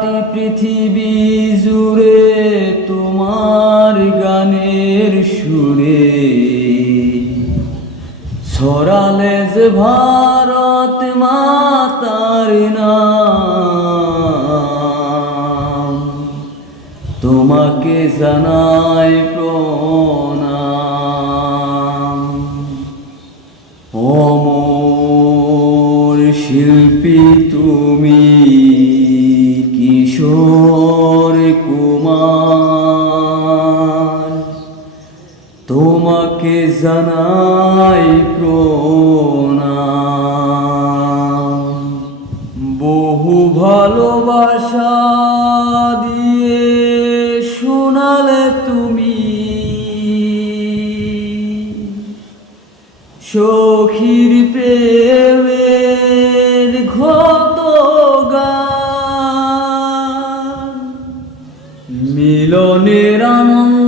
সারাটি পৃথিবী জুড়ে তোমার গানের সুরে। ছড়ালে যে ভারত মাতার নাম, তোমাকে জানাই প্রণাম। অমর শিল্পী, তুমি তোমাকে জানাই প্রণাম। বহু ভালোবাসা দিয়ে শোনালে তুমি। সখীর প্রেমের গান। মিলনের আনন্দ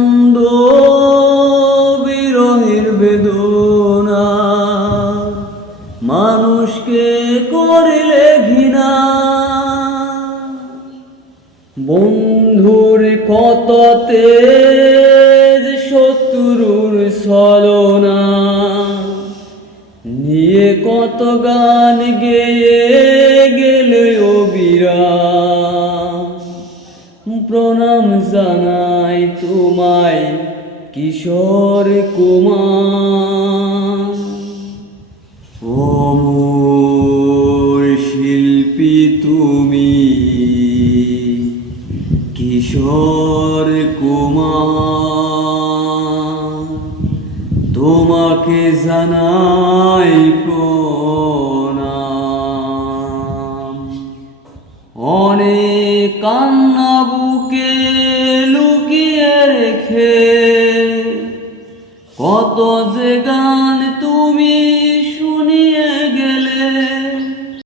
বন্ধুর কত তেজ শত্রুর ছলনা। নিয়ে কত গান গেয়ে গেলে অবিরাম। প্রণাম জানাই তোমায় কিশোর কুমার। অমর শিল্পী তুমি কিশোর কুমার তোমাকে জানাই প্রণাম। অনেক কান্না বুকে লুকিয়ে রেখে কত যে গান